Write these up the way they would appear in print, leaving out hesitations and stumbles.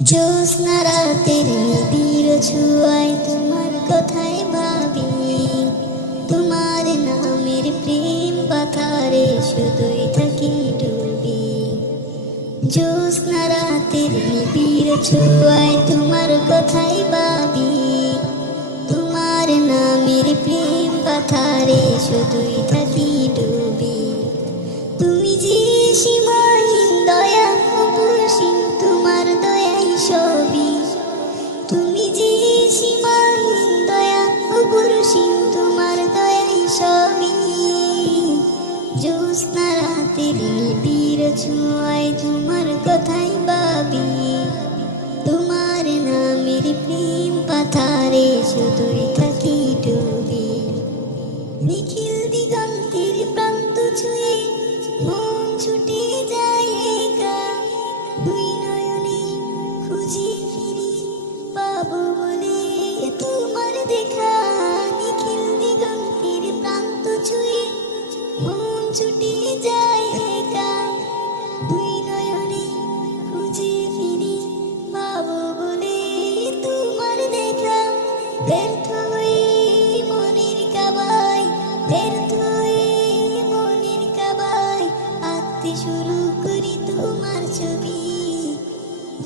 জ্যোৎস্না রাতের নিবিড় ছোঁয়ায় তোমার কথাই ভাবি, তোমার নামের প্রেম পাথারে শুধুই থাকি ডুবি। জ্যোৎস্না রাতের নিবিড় ছোঁয়ায় তোমার কথাই ভাবি, তোমার নামের প্রেম পাথারে শুধুই থাকি ডুবি। তুমি যে সীমাহীন দয়া অপরিসীম, তোমার দয়াই সবই। তুমি যে সীমাহীন দয়া অপরিসীম, তোমার দয়াই সবই। জ্যোৎস্না রাতের নিবিড় ছোঁয়ায় তোমার কথাই ভাবি, তোমার নামের প্রেম পাথারে শুধুই থাকি ডুবি। নিখিল দিগন্তের প্রান্ত ছুঁয়ে মন ছুটে যায় একা, দুই নয়নে খুঁজি ফিরি পাবো বলে তোমার দেখা। নিখিল দিগন্তের প্রান্ত ছুঁয়ে মন ছুটে যায় একা, দুই নয়নে খুঁজি ফিরি পাবো বলে তোমার দেখা। ব্যর্থ হয়ে মনের কাবায়, ব্যর্থ হয়ে মনের কাবায় আঁকতে শুরু করি তোমার ছবি।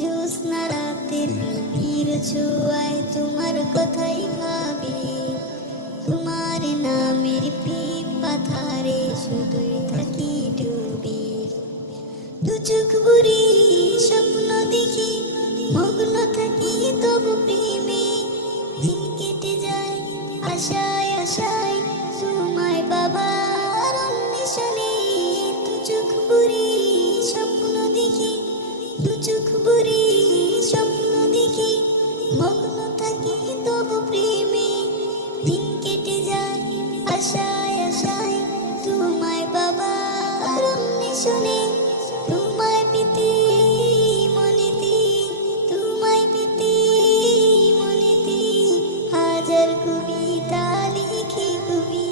জ্যোৎস্না রাতের নিবিড় ছোঁয়ায় তোমার কথাই ভাবি, তোমার নামের প্রেম পাথারে শুধুই থাকি ডুবি। দু চোখ বুড়ি স্বপ্ন দেখি, মগ্ন থাকি তবু প্রেমে। দিন কেটে যায় আশায় আশায় তোমায় বাবার অন্বেষণে। দু চোখ বুড়ি স্বপ্ন দেখি, দু চোখ বুড়ি স্বপ্ন দেখি, মগ্ন থাকি তবু প্রেমে। দিন কেটে যায় আশায় আশায় তোমায় বাবার অন্বেষণে। তোমায় পেতে মনেতে, তোমায় পেতে মনেতে হাজার কবিতা লিখি কবি।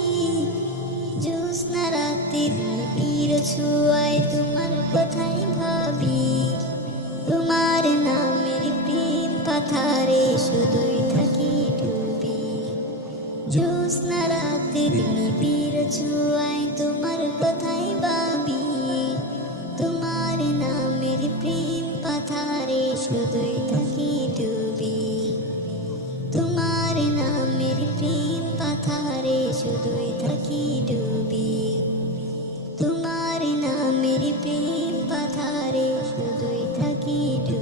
জ্যোৎস্না রাতের নিবিড় ছোঁয়ায় তোমার কথাই ভাবি, তোমার নামের প্রেম পাথারে শুধুই থাকি ডুবি। জ্যোৎস্না রাতের নিবিড় ছোঁয়ায় তোমার কথাই ভাবি, তোমার নামের প্রেম পাথারে শুধুই থাকি ডুবি। তোমার নামের প্রেম পাথারে শুধুই থাকি ডুবি। তোমার নামের প্রেম পাথারে শুধুই থাকি ডুবি।